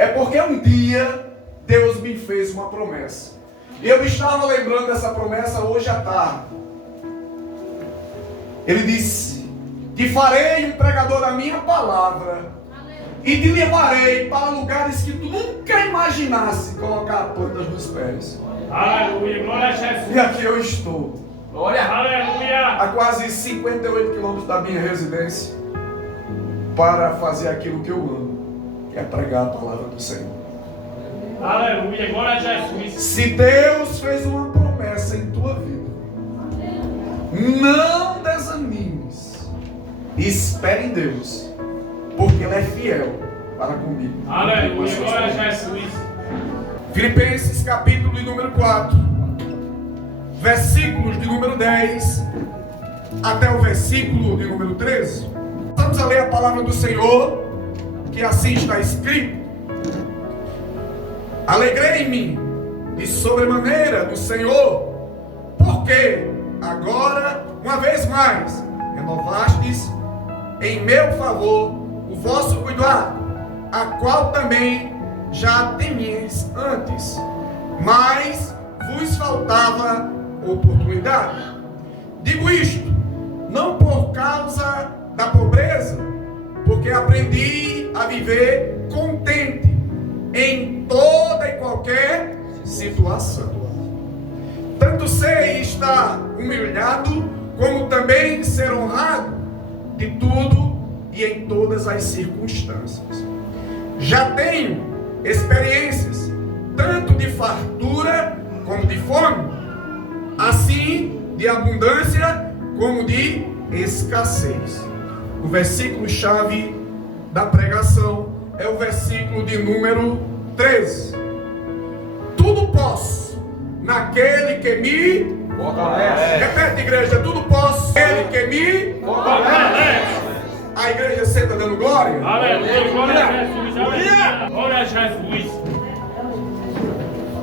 É porque um dia Deus me fez uma promessa. E eu estava lembrando dessa promessa hoje à tarde. Ele disse: te farei um pregador da minha palavra e te levarei para lugares que tu nunca imaginasse colocar plantas nos pés. Aleluia, glória a Jesus. E aqui eu estou. Glória, aleluia. A quase 58 quilômetros da minha residência, para fazer aquilo que eu amo, que é pregar a palavra do Senhor. Aleluia, glória a Jesus. Se Deus fez uma promessa em tua vida, não desanimes. Espere em Deus, porque Ele é fiel para comigo. Aleluia, glória a Jesus. Filipenses capítulo de número 4, versículos de número 10 até o versículo de número 13. Vamos a ler a palavra do Senhor, que assim está escrito: alegrei-me de sobremaneira do Senhor, porque agora, uma vez mais, renovastes em meu favor o vosso cuidado, a qual também já temíeis antes, mas vos faltava oportunidade. Digo isto, não por causa da pobreza, porque aprendi a viver contente em toda e qualquer situação. Tanto sei estar humilhado, como também ser honrado de tudo e em todas as circunstâncias. Já tenho experiências, tanto de fartura como de fome, assim de abundância como de escassez. O versículo-chave da pregação é o versículo de número 13. Tudo posso naquele que me fortalece. Repete, igreja: tudo posso naquele que me fortalece. A igreja senta dando glória. Aleluia, glória a Jesus. Aleluia, glória a Jesus.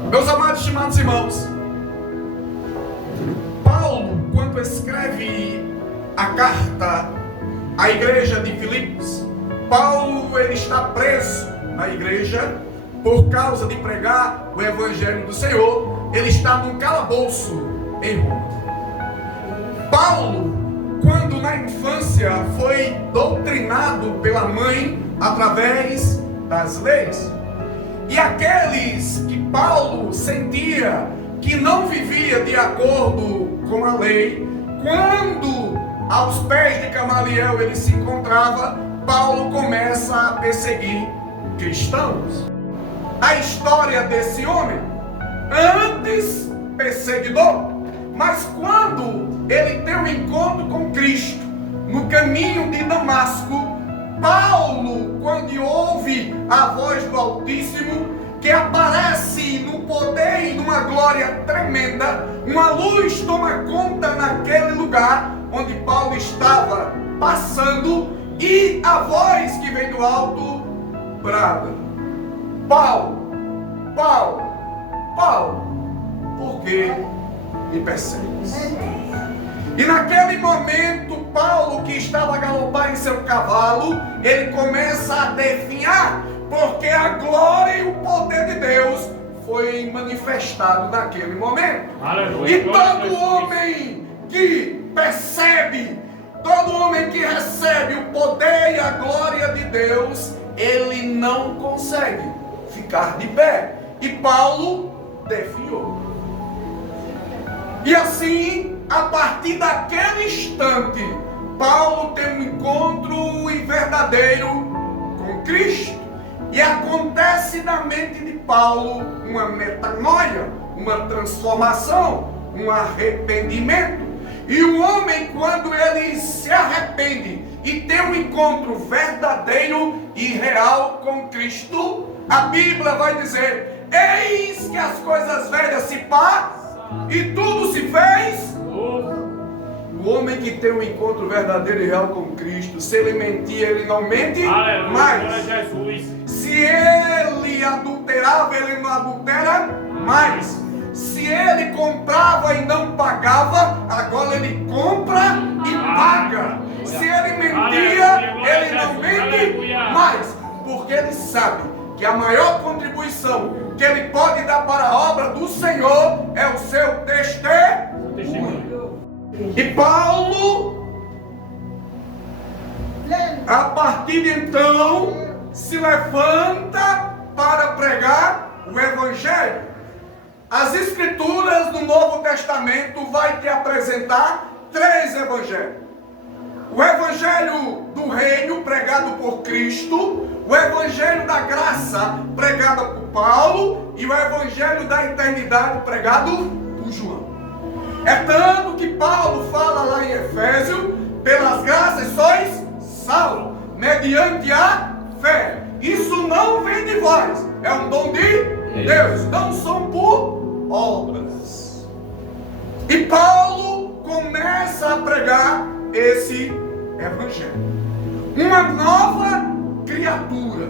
Meus amados e estimados irmãos, Paulo, quando escreve a carta à igreja de Filipos, Paulo ele está preso na igreja por causa de pregar o evangelho do Senhor. Ele está num calabouço em Roma. Paulo, quando na infância foi doutrinado pela mãe através das leis, e aqueles que Paulo sentia que não vivia de acordo com a lei, quando aos pés de Gamaliel ele se encontrava, Paulo começa a perseguir cristãos. A história desse homem, antes perseguidor, mas quando ele tem um encontro com Cristo no caminho de Damasco, Paulo, quando ouve a voz do Altíssimo, que aparece no poder e numa glória tremenda, uma luz toma conta naquele lugar onde Paulo estava passando, e a voz que vem do alto brada: Paulo, Paulo, Paulo, por que me persegues? E naquele momento, Paulo, que estava a galopar em seu cavalo, ele começa a definhar, porque a glória e o poder de Deus foi manifestado naquele momento. Aleluia, E todo homem que percebe, todo homem que recebe o poder e a glória de Deus, ele não consegue ficar de pé. E Paulo defiou. E assim, a partir daquele instante, Paulo tem um encontro verdadeiro com Cristo. E acontece na mente de Paulo uma metanoia, uma transformação, um arrependimento. E o homem, quando ele se arrepende e tem um encontro verdadeiro e real com Cristo, a Bíblia vai dizer: eis que as coisas velhas se passam e tudo se fez. O homem que tem um encontro verdadeiro e real com Cristo, se ele mentir, ele não mente mais. Se ele adulterava, ele não adultera mais. Se ele comprava e não pagava, agora ele compra e paga. Se ele mentia, ele não mente mais. Porque ele sabe que a maior contribuição que ele pode dar para a obra do Senhor é o seu testemunho. E Paulo, a partir de então, se levanta para pregar o Evangelho. As Escrituras do Novo Testamento vai te apresentar 3 evangelhos. O Evangelho do Reino, pregado por Cristo, o Evangelho da Graça, pregado por Paulo, e o Evangelho da Eternidade, pregado por João. É tanto que Paulo fala lá em Efésios: pelas graças sois salvos, mediante a fé. Isso não vem de vós, é um dom de Deus, não são por obras. E Paulo começa a pregar esse Evangelho. Uma nova criatura,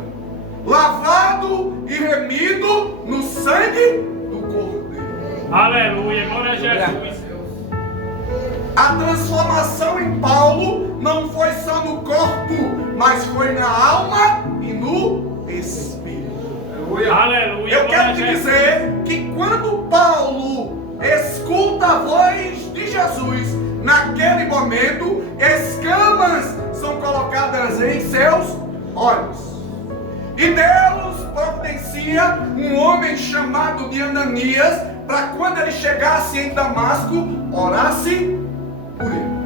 lavado e remido no sangue do Cordeiro. Aleluia, glória a Jesus. A transformação em Paulo não foi só no corpo, mas foi na alma e no espírito. Aleluia. Eu quero te dizer que quando Paulo escuta a voz de Jesus, naquele momento, escamas são colocadas em seus olhos. E Deus providencia um homem chamado de Ananias, para quando ele chegasse em Damasco, orasse por ele.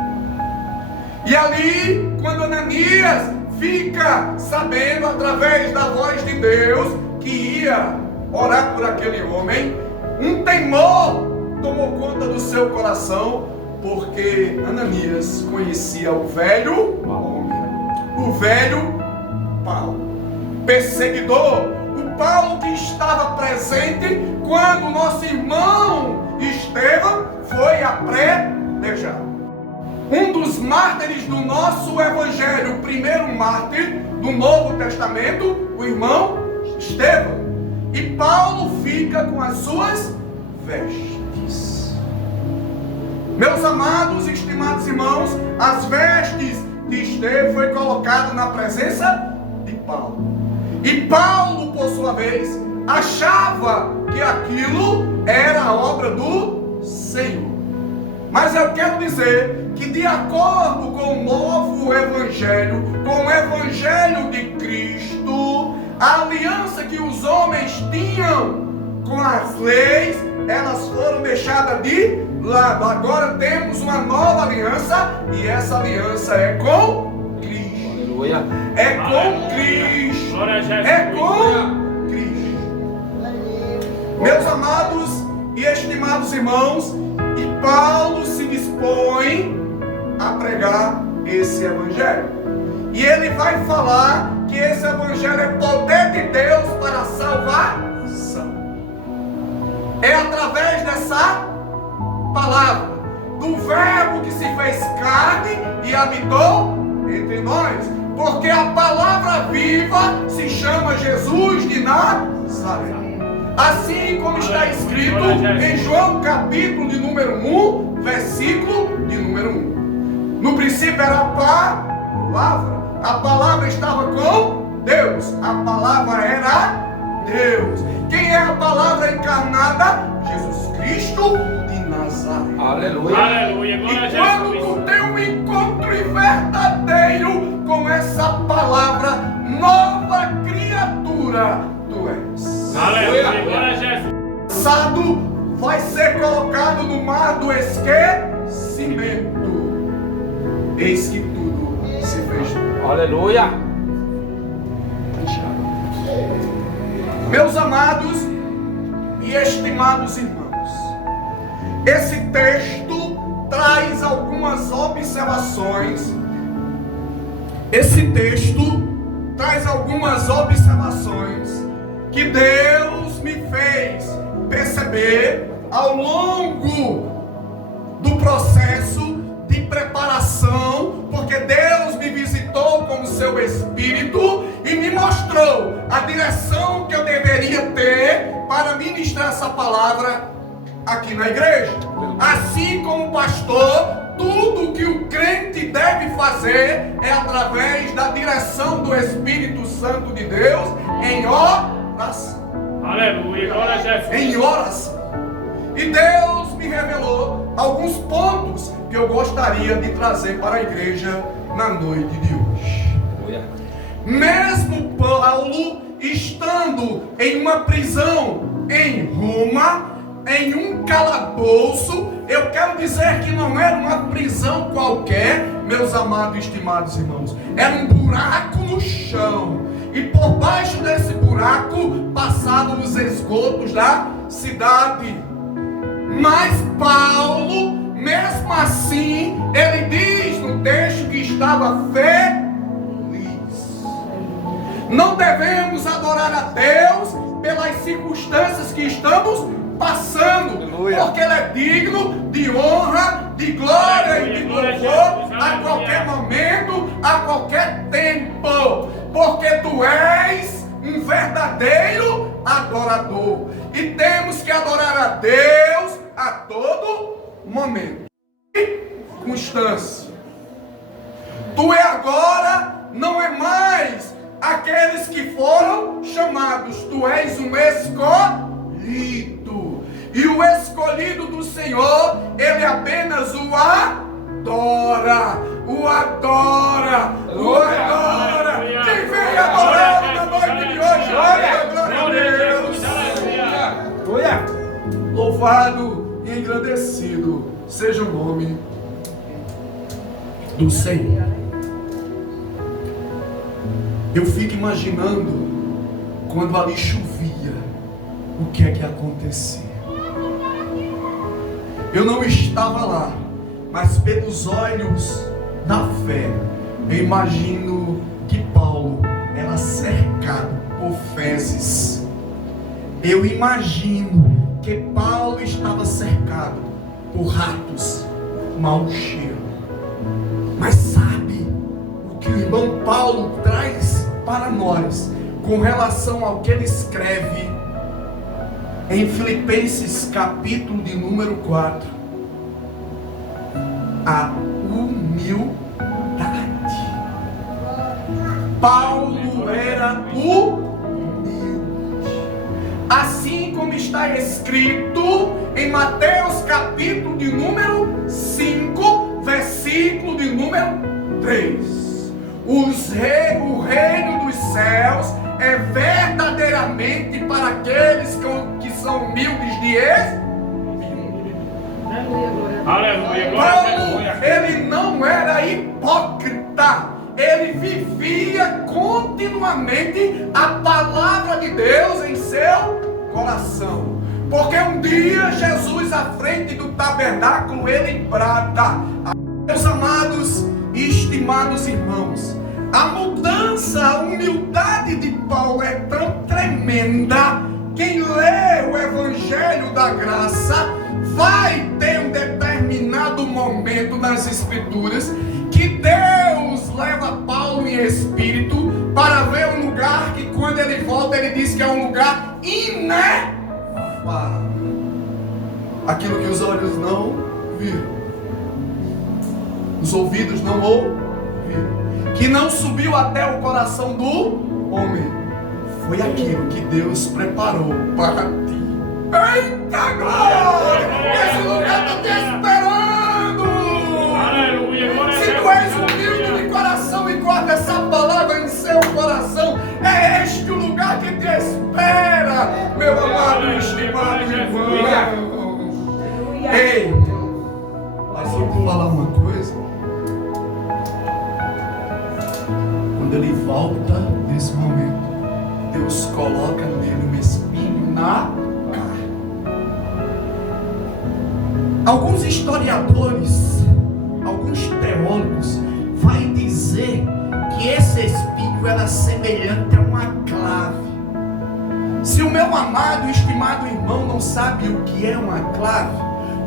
E ali, quando Ananias fica sabendo através da voz de Deus que ia orar por aquele homem, um temor tomou conta do seu coração, porque Ananias conhecia o velho homem, o velho Paulo, perseguidor, o Paulo que estava presente quando nosso irmão Estevão foi apedrejado. Um dos mártires do nosso evangelho, o primeiro mártir do Novo Testamento, o irmão Estevão. E Paulo fica com as suas vestes. Meus amados e estimados irmãos, as vestes de Estevão foi colocado na presença de Paulo. E Paulo, por sua vez, achava que aquilo era a obra do Senhor. Mas eu quero dizer que, de acordo com o novo evangelho, com o evangelho de Cristo, a aliança que os homens tinham com as leis, elas foram deixadas de lado. Agora temos uma nova aliança, e essa aliança é com Cristo. Aleluia. É com Cristo. É com Cristo. Meus amados e estimados irmãos, e Paulo se dispõe a pregar esse evangelho. E ele vai falar que esse evangelho é poder de Deus para a salvação. É através dessa palavra, do verbo que se fez carne e habitou entre nós. Porque a palavra viva se chama Jesus de Nazaré. Assim como está escrito em João capítulo de número 1, versículo de número 1. No princípio era a palavra estava com Deus, a palavra era Deus. Quem é a palavra encarnada? Jesus Cristo de Nazaré. Aleluia. Aleluia, glória a E Jesus. quando tu tem um encontro verdadeiro com essa palavra, nova criatura tu és. Aleluia, glória a Jesus. O passado vai ser colocado no mar do esquecimento. Eis que tudo se fez novo. Aleluia. Meus amados e estimados irmãos, esse texto traz algumas observações. Esse texto traz algumas observações que Deus me fez perceber ao longo do processo de preparação, porque Deus me visitou com o seu Espírito e me mostrou a direção que eu deveria ter para ministrar essa palavra aqui na igreja. Assim como pastor, tudo que o crente deve fazer é através da direção do Espírito Santo de Deus em oração. Aleluia, glória a Jesus. Em oração. E Deus me revelou alguns pontos que eu gostaria de trazer para a igreja na noite de hoje. Mesmo Paulo estando em uma prisão em Roma, em um calabouço, eu quero dizer que não era uma prisão qualquer, meus amados e estimados irmãos, era um buraco no chão, e por baixo desse buraco passavam os esgotos da cidade. Mas Paulo, mesmo assim, ele diz no texto que estava feliz. Não devemos adorar a Deus pelas circunstâncias que estamos passando, porque Ele é digno de honra, de glória e de louvor a qualquer momento, a qualquer tempo, porque Tu és um verdadeiro adorador, e temos que adorar a Deus a todo momento e circunstância. Tu é agora, não é mais aqueles que foram chamados, tu és um escolhido, e o escolhido do Senhor, ele apenas o adora, o adora, o adora. Quem vem adorar na noite de hoje, olha, glória a Deus. Louvado e engrandecido seja o nome do Senhor. Eu fico imaginando quando ali chovia, o que é que acontecia. Eu não estava lá, mas pelos olhos da fé, eu imagino que Paulo era cercado por fezes. Eu imagino que Paulo estava cercado por ratos, mau cheiro. Mas sabe o que o irmão Paulo traz para nós com relação ao que ele escreve em Filipenses capítulo de número 4? A humildade. Paulo era humilde, assim como está escrito em Mateus capítulo de número 5, versículo de número 3. O reino dos céus é verdadeiramente para aqueles que são humildes de espírito. Aleluia, Paulo, ele não era hipócrita, ele vivia continuamente a palavra de Deus em seu coração. Porque um dia Jesus, à frente do tabernáculo, ele brada: meus amados e estimados irmãos, a mudança, a humildade de Paulo é tão tremenda. Quem lê o Evangelho da Graça vai ter um determinado momento nas Escrituras que Deus leva Paulo em espírito para ver um lugar que, quando ele volta, ele diz que é um lugar inefável. Aquilo que os olhos não viram, os ouvidos não ouviram, que não subiu até o coração do homem, foi aquilo que Deus preparou para ti. Eita glória! Esse lugar está te esperando! aleluia, Se tu és humilde de coração e guarda essa palavra em seu coração, é este o lugar que te espera, meu amado e estimado irmão. Ei, mas eu vou falar uma coisa. Quando ele volta desse momento, Deus coloca nele um espinho na carne. Alguns historiadores, alguns teólogos vai dizer que esse espinho era semelhante a uma clave. Se o meu amado e estimado irmão não sabe o que é uma clave,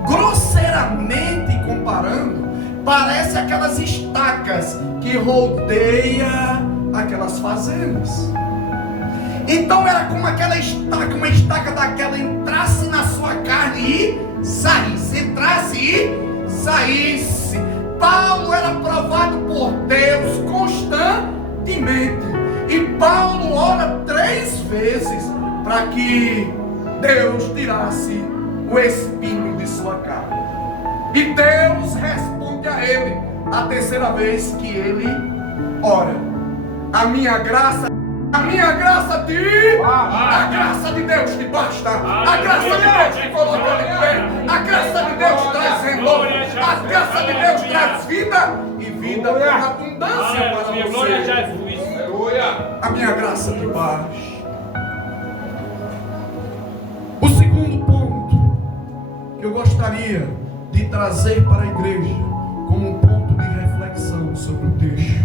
grosseiramente comparando, parece aquelas estacas que rodeiam aquelas fazendas. Então era como aquela estaca, uma estaca daquela entrasse na sua carne e saísse, entrasse e saísse. Paulo era provado por Deus constantemente. E Paulo ora 3 vezes para que Deus tirasse o espinho de sua carne. E Deus responde a ele a 3ª vez que ele ora: a minha graça te a graça de Deus te basta, a graça de Deus te coloca de pé, a graça de Deus traz renovo, a graça de Deus traz vida e vida com abundância para Glória a você. Jesus. A minha graça te basta. O segundo ponto que eu gostaria de trazer para a igreja como um ponto de reflexão sobre o texto.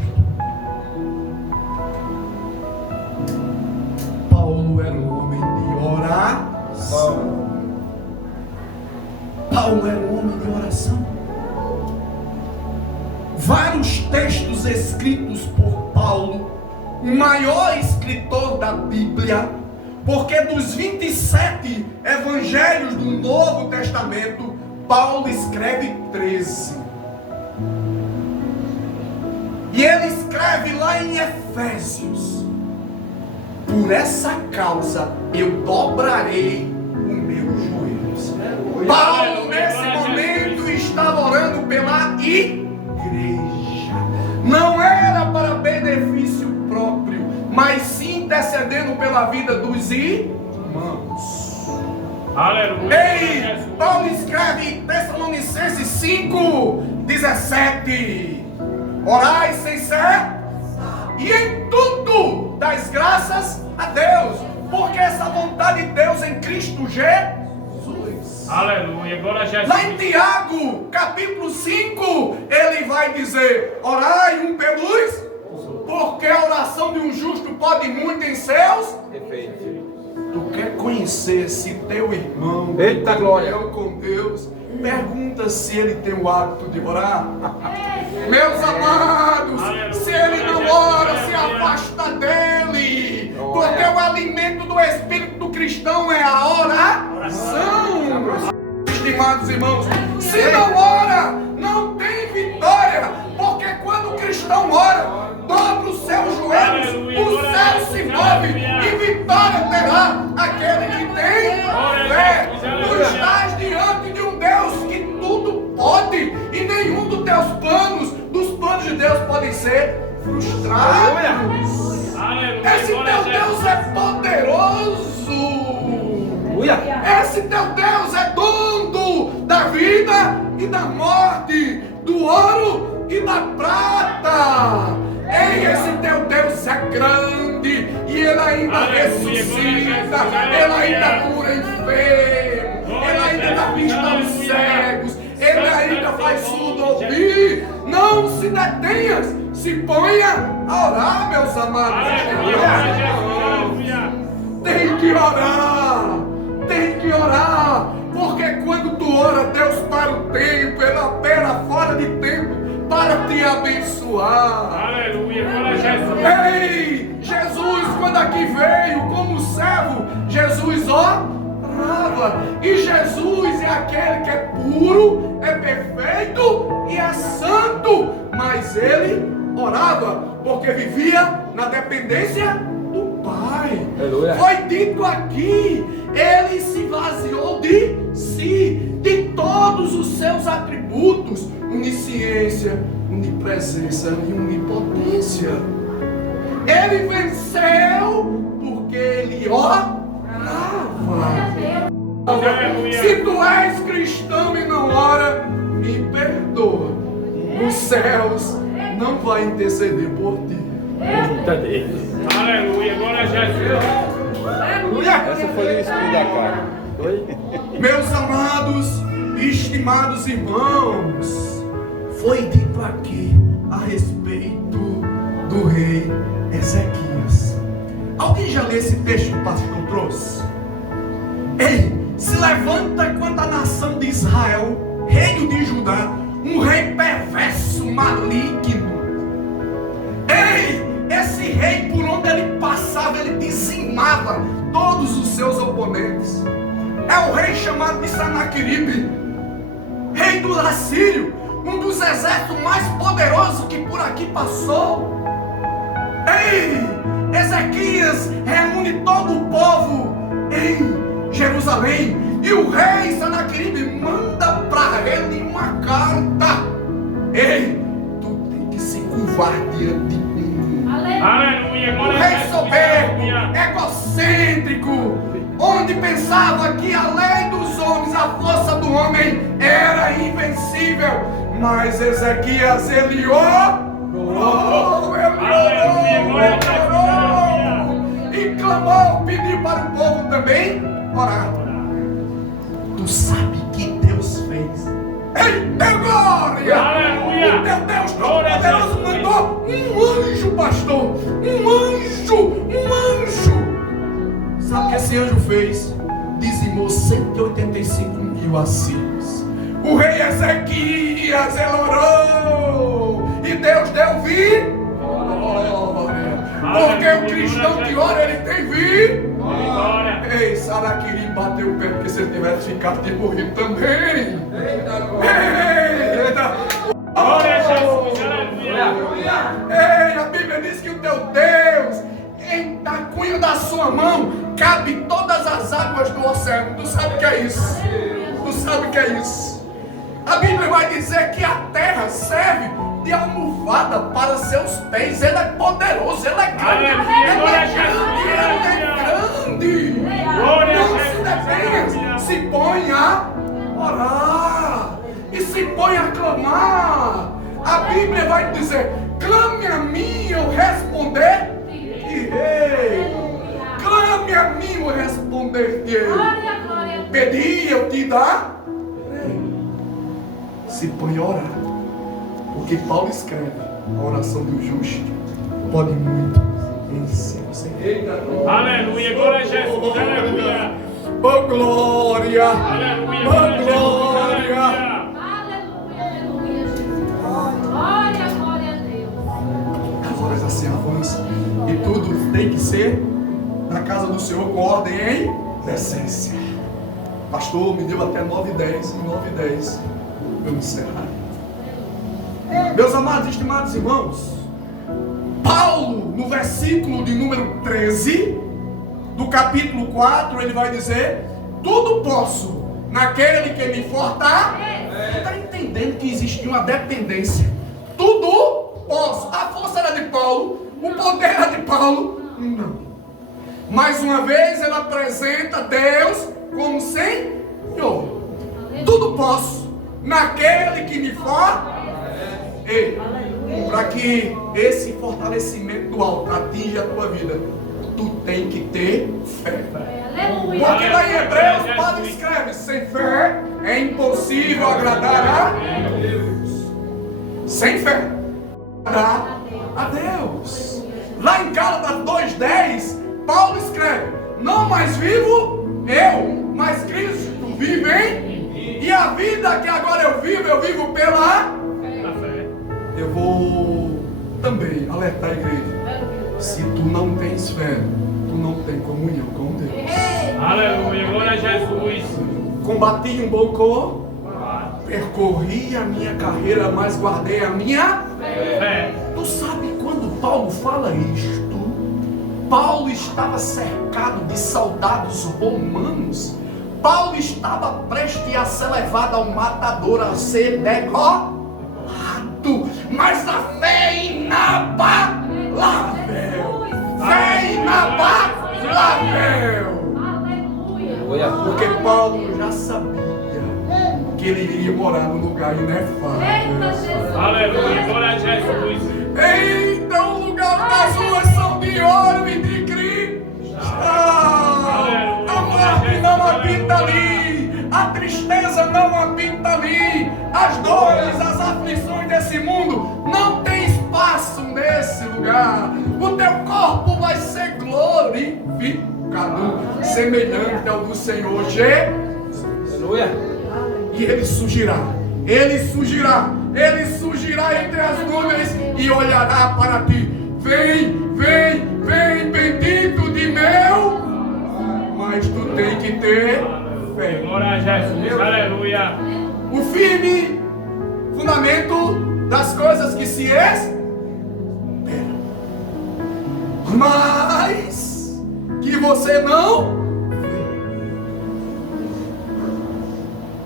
Paulo era um homem de oração. Paulo era um homem de oração. Vários textos escritos por Paulo, o maior escritor da Bíblia, porque dos 27 evangelhos do Novo Testamento, Paulo escreve 13. E ele escreve lá em Efésios: por essa causa eu dobrarei os meus joelhos. Paulo nesse momento estava orando pela igreja. Não era para benefício próprio, mas sim intercedendo pela vida dos irmãos. Aleluia. Ei, Paulo escreve em Tessalonicenses 5:17: orai sem cessar, e em tudo dais graças a Deus, porque essa vontade de Deus em Cristo Jesus. Aleluia. Glória a Jesus. Lá em Tiago, capítulo 5, ele vai dizer: orai um pelos, porque a oração de um justo pode muito em seus Efeito. Tu quer conhecer se teu irmão Eita glória com Deus? Pergunta se ele tem o hábito de orar. Meus amados, se ele não ora, se afasta dele. Porque o alimento do espírito do cristão é a oração. Estimados irmãos, se não ora, não tem vitória. Porque quando o cristão ora, dobra os seus joelhos, o céu se move e vitória terá aquele que tem fé. Tu estás diante de um Deus que tudo pode e nenhum dos teus planos, dos planos de Deus, podem ser frustrados. Esse teu Deus é poderoso. Esse teu Deus é dono da vida e da morte, do ouro e da prata. Ei, esse teu Deus é grande e ele ainda ressuscita, ele ainda cura enfermo, ele ainda dá vista aos cegos, ele ainda faz surdo ouvir. Não se detenhas, se ponha a orar, meus amados. Tem que orar, porque quando tu ora, Deus para o tempo, ele opera fora de tempo para te abençoar. Aleluia, glória a Jesus. Ei, Jesus, quando aqui veio como servo, Jesus orava. E Jesus é aquele que é puro, é perfeito e é santo. Mas ele orava, porque vivia na dependência do Pai. Aleluia. Foi dito aqui, ele se esvaziou de si, de todos os seus atributos: onisciência, onipresença e onipotência. Ele venceu porque ele orava. Se tu és cristão e não ora, me perdoa. Os céus não vai interceder por ti. Aleluia, glória a Jesus. Essa foi o espinho da carne. Meus amados, estimados irmãos, foi dito aqui a respeito do rei Ezequias. Alguém já leu esse texto que o pastor trouxe? Ei, se levanta contra a nação de Israel, reino de Judá, um rei perverso, maligno. Ei, esse rei, por onde ele passava, ele dizimava todos os seus oponentes. É o rei chamado de Sanaqueribe, rei do Assírio, um dos exércitos mais poderosos que por aqui passou. Ei, Ezequias reúne todo o povo em Jerusalém e o rei Senaqueribe manda para ele uma carta. Ei, tu tem que se curvar diante de mim. Aleluia. O Glória a rei Jesus. soberbo, Aleluia. egocêntrico, onde pensava que a lei dos homens, a força do homem era invencível, mas Ezequias ele orou, e clamou, pediu para o povo também orar. Tu sabe que Deus fez? Ei, glória! Aleluia! O teu Deus Todo-Poderoso mandou um anjo, pastor, um anjo. Sabe o que esse anjo fez? Dizimou 185.000 assírios. O rei Ezequias, ele orou e Deus deu vitória. Porque o cristão que ora, ele tem vitória. Ei, Saraquiri bateu o pé, porque se ele tivesse ficado de morrido também. Eita! Glória a Jesus. Aleluia. Ei, a Bíblia diz que o teu Deus, em tacunho da sua mão, cabe todas as águas do oceano. Tu sabe o que é isso? Tu sabe o que é isso? A Bíblia vai dizer que a terra serve de almofada para seus pés. Ele é poderoso, ele é grande. Ele é grande. Não se detenha, se põe a orar e se põe a clamar. A Bíblia vai dizer: clame a mim, eu responder-te-ei. Clame a mim, eu responder-te-ei. Pedi, eu te darei. Se põe a orar, porque Paulo escreve: a oração do justo pode muito em seus. Aleluia. Glória a Jesus. Aleluia. Oh glória! Aleluia. Oh glória! Aleluia, Jesus. Glória a Deus. As horas assim avançam e tudo tem que ser na casa do Senhor com ordem em decência. Pastor, me deu até 9h10, e 9h10 eu encerrar. Meus amados e estimados irmãos, Paulo, no versículo de número 13 do capítulo 4, ele vai dizer: tudo posso naquele que me fortalece. Está entendendo que existia uma dependência? Tudo posso. A força era de Paulo, o poder era de Paulo? Não. Mais uma vez ele apresenta Deus como Senhor. Tudo posso naquele que me fortalece. Para que esse fortalecimento do alto atinja a tua vida, tu tem que ter fé. Porque lá em Hebreus, Paulo escreve: sem fé é impossível agradar a Deus. Sem fé, agradar a Deus. Lá em Gálatas 2:10, Paulo escreve: não mais vivo eu, mas Cristo vive em mim. E a vida que agora eu vivo pela fé. Eu vou também alertar a igreja: se tu não tens fé, tu não tem comunhão com Deus. Aleluia. Glória a Jesus. Combati um bom combate, percorri a minha carreira, mas guardei a minha fé. Tu sabe quando Paulo fala isto? Paulo estava cercado de soldados romanos. Paulo estava prestes a ser levado ao matador, a ser derrotado. Mas a fé inabalável. Fé inabalável. Porque Paulo já sabia que ele iria morar num lugar inefável. Aleluia. Glória a Jesus. Então o lugar das ruas são de ouro e de cristal. A morte não habita ali, a tristeza não habita ali, as dores, as aflições desse mundo não tem espaço nesse lugar. O teu corpo vai ser glorificado, semelhante ao do Senhor Jesus. Aleluia. E ele surgirá entre as nuvens e olhará para ti. Vem, bendito de meu. Mas tu tem que ter fé. Glória a Jesus. Aleluia. O firme fundamento das coisas que se esperam, mas que você não vê.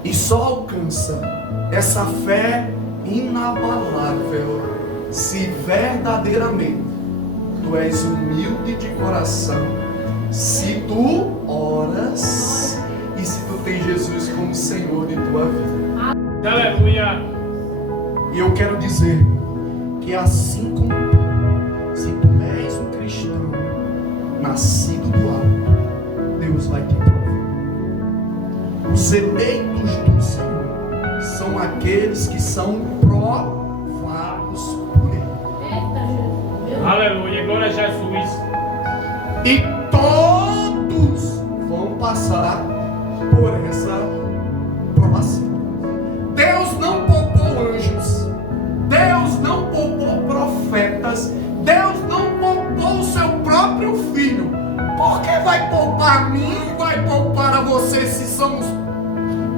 E só alcança essa fé inabalável se verdadeiramente tu és humilde de coração, se tu oras e se tu tens Jesus como Senhor de tua vida. Aleluia. E eu quero dizer que assim como tu, se tu és um cristão nascido do alto, Deus vai te provar. Os eleitos do Senhor são aqueles que são provados por Ele. Eita, Jesus. Aleluia. Glória a Jesus. E todos vão passar por essa provação. Deus não poupou anjos, Deus não poupou profetas, Deus não poupou o seu próprio filho. Por que vai poupar a mim e vai poupar a você se somos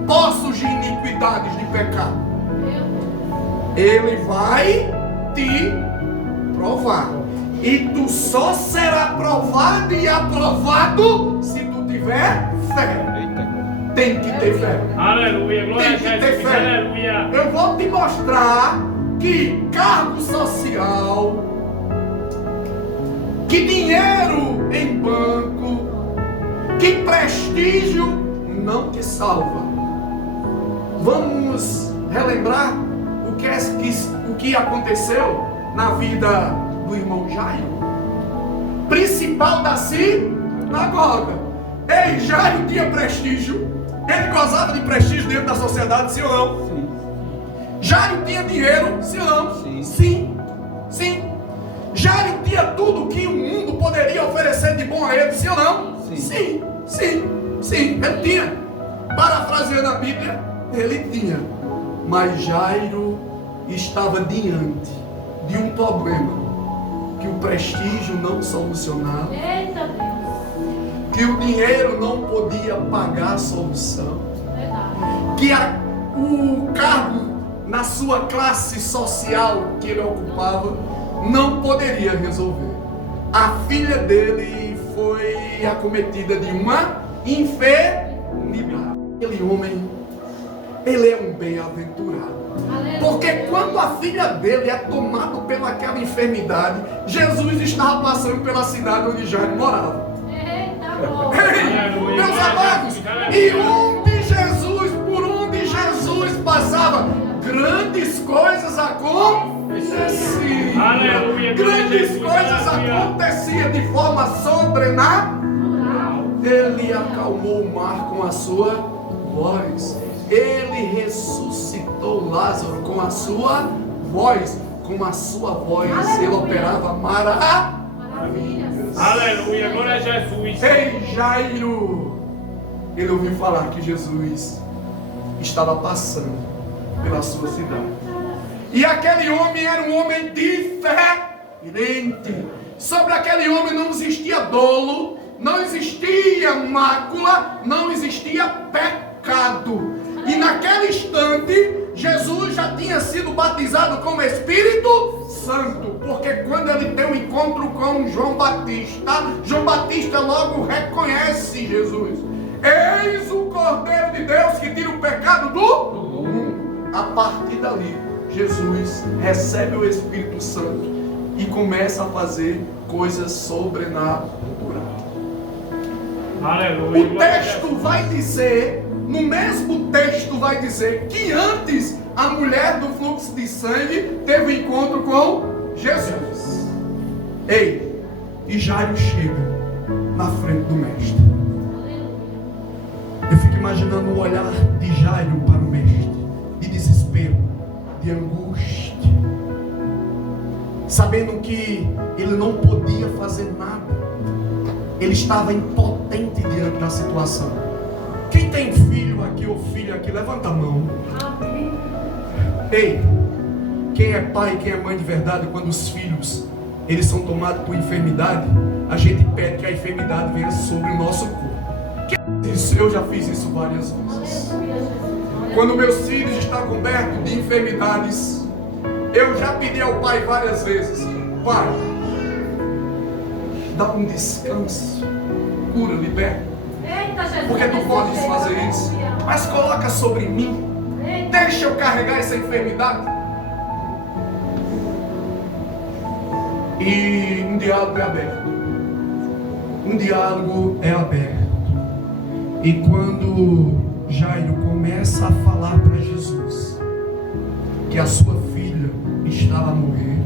poços de iniquidades, de pecado? Ele vai te provar. E tu só será provado e aprovado se tu tiver fé. Tem que ter fé. Aleluia. Glória a Tem que ter Jesus. fé. Aleluia. Eu vou te mostrar que cargo social, que dinheiro em banco, que prestígio não te salva. Vamos relembrar o que aconteceu na vida do irmão Jairo, principal da sinagoga. Ei, Jairo tinha prestígio, ele gozava de prestígio dentro da sociedade, sim ou não? Sim. Jairo tinha dinheiro, sim ou não? Sim. Sim, sim. Jairo tinha tudo que o mundo poderia oferecer de bom a ele, sim ou não? Sim. Sim, sim, sim, ele tinha. Parafraseando a Bíblia, ele tinha. Mas Jairo estava diante de um problema que o prestígio não solucionava, Eita, Deus. que o dinheiro não podia pagar a solução, Verdade. que o cargo na sua classe social que ele ocupava não poderia resolver. A filha dele foi acometida de uma enfermidade. Aquele homem, ele é um bem-aventurado. Aleluia. Porque quando a filha dele é tomada pelaquela enfermidade, Jesus estava passando pela cidade onde Jairo morava. Eita, glória. Ei, meus amados, e por onde Jesus passava, grandes coisas aconteciam. Aleluia, glória a Grandes Jesus, coisas aleluia. aconteciam de forma sobrenatural. Plural. Ele acalmou o mar com a sua voz. Ele ressuscitou Lázaro com a sua voz. Com a sua voz ele Aleluia. operava maravilhas. Aleluia. Glória a Jesus. Ei, Jairo, ele ouviu falar que Jesus estava passando pela sua cidade. E aquele homem era um homem diferente. Sobre aquele homem não existia dolo, não existia mácula, não existia pecado. E naquele instante, Jesus já tinha sido batizado com o Espírito Santo. Porque quando ele tem um encontro com João Batista logo reconhece Jesus. Eis o Cordeiro de Deus que tira o pecado do mundo. A partir dali, Jesus recebe o Espírito Santo e começa a fazer coisas sobrenaturais. Aleluia. O Glória a texto Jesus. vai dizer, no mesmo texto vai dizer que antes a mulher do fluxo de sangue teve um encontro com Jesus. Ei, e Jairo chega na frente do mestre. Eu fico imaginando o olhar de Jairo para o mestre, de desespero, de angústia, sabendo que ele não podia fazer nada. Ele estava impotente diante da situação. Quem tem filho aqui ou filha aqui, levanta a mão. Amém. Ei, quem é pai, quem é mãe de verdade, quando os filhos eles são tomados por enfermidade, a gente pede que a enfermidade venha sobre o nosso corpo. Isso, eu já fiz isso várias vezes. Aleluia, Jesus. Quando meus filhos estão cobertos de enfermidades, eu já pedi ao Pai várias vezes: Pai, dá um descanso, cura, liberta. Eita, Jesus. Porque tu podes fazer isso, mas coloca sobre mim. Deixa eu carregar essa enfermidade. E um diálogo é aberto. Um diálogo é aberto. E quando Jairo começa a falar para Jesus que a sua filha estava a morrer,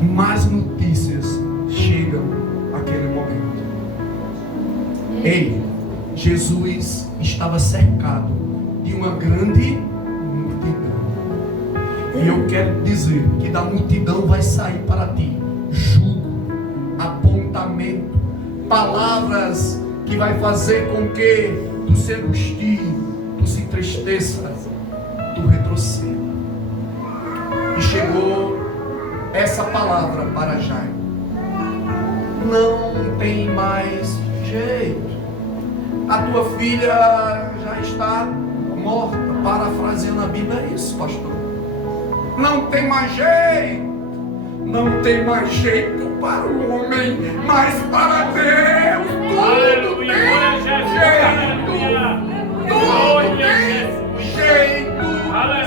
mais notícias chegam naquele momento. Ei, Jesus estava cercado de uma grande multidão. E eu quero dizer que da multidão vai sair para ti jugo, apontamento, palavras que vai fazer com que tu se angustie, tu se entristeça, tu retroceda. E chegou essa palavra para Jairo: não tem mais jeito, a tua filha já está morta. Parafraseando a Bíblia, é isso, pastor. Não tem mais jeito. Não tem mais jeito para o homem, mas para Deus tudo tem jeito. Tudo tem jeito.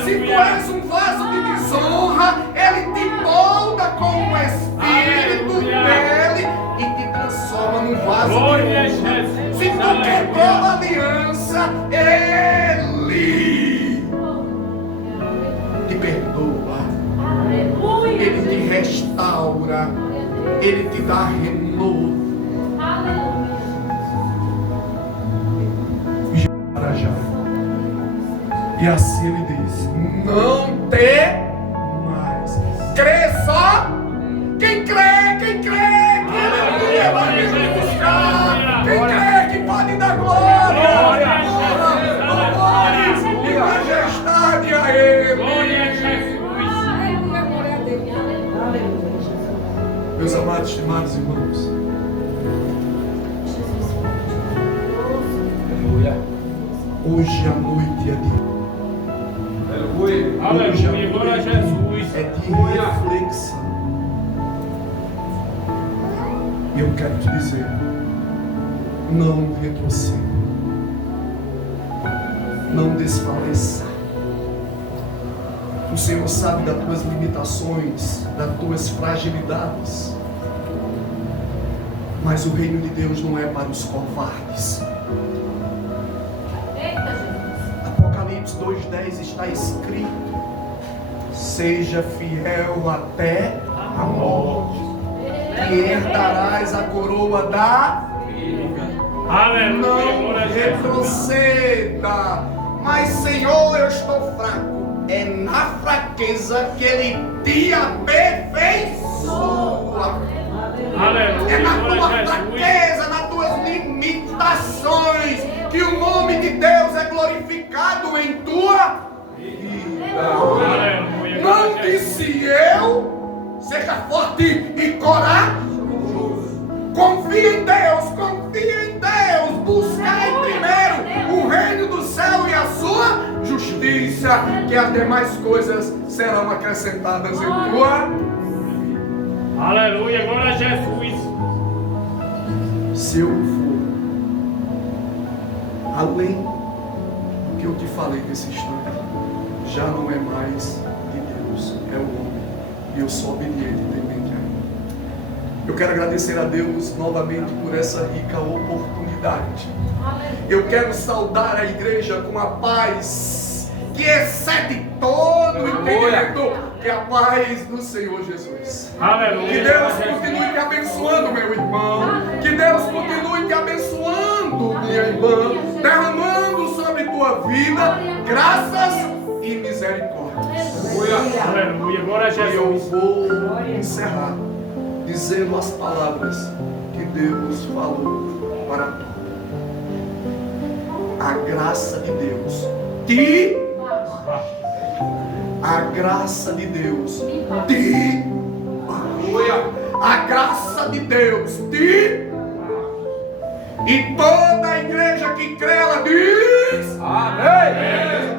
Se tu és um vaso de desonra, Ele te molda com o Espírito dele e te transforma num vaso de honra. Se tu quebrou a aliança, Ele te perdoa. Ele te restaura. Ele te dá renovo. Para já. E assim ele diz: não tem mais. Crê só. Quem crê que ele vai me buscar. Quem crê que pode dar glória. Louvores e majestade a Ele. Meus amados, estimados irmãos, Aleluia. hoje a noite é de Aleluia, glória a Jesus. é de reflexão. E eu quero te dizer: não retroceda, não desfaleça. O Senhor sabe das tuas limitações, das tuas fragilidades. Mas o reino de Deus não é para os covardes. Apocalipse 2:10 está escrito: seja fiel até a morte, e herdarás a coroa da vida. Aleluia, Não glória a Jesus. retroceda. Mas Senhor, eu estou fraco. É na fraqueza que Ele te aperfeiçoa. Aleluia, É na glória tua a Jesus. fraqueza, nas tuas limitações, que o nome de Deus é glorificado em tua vida. Aleluia, Não glória a Jesus. disse eu, seja forte e corajoso. Confia em Deus, buscai primeiro o reino do céu e a sua justiça, que as demais coisas serão acrescentadas em tua. Aleluia, glória a Jesus. Se eu for além do que eu te falei nesse instante, já não é mais de Deus, é o homem, e eu sou obediente e temente a Ele. Eu quero agradecer a Deus novamente por essa rica oportunidade. Eu quero saudar a igreja com a paz que excede todo o entendimento, que é a paz do Senhor Jesus. Aleluia. Que Deus continue te abençoando, meu irmão. Que Deus continue te abençoando, minha irmã, derramando sobre tua vida graças e misericórdias. Aleluia, glória a E eu Jesus. vou encerrar dizendo as palavras que Deus falou para tu. A graça de Deus te. A graça de Deus te. A graça de Deus te. E toda a igreja que crê, ela diz: Amém.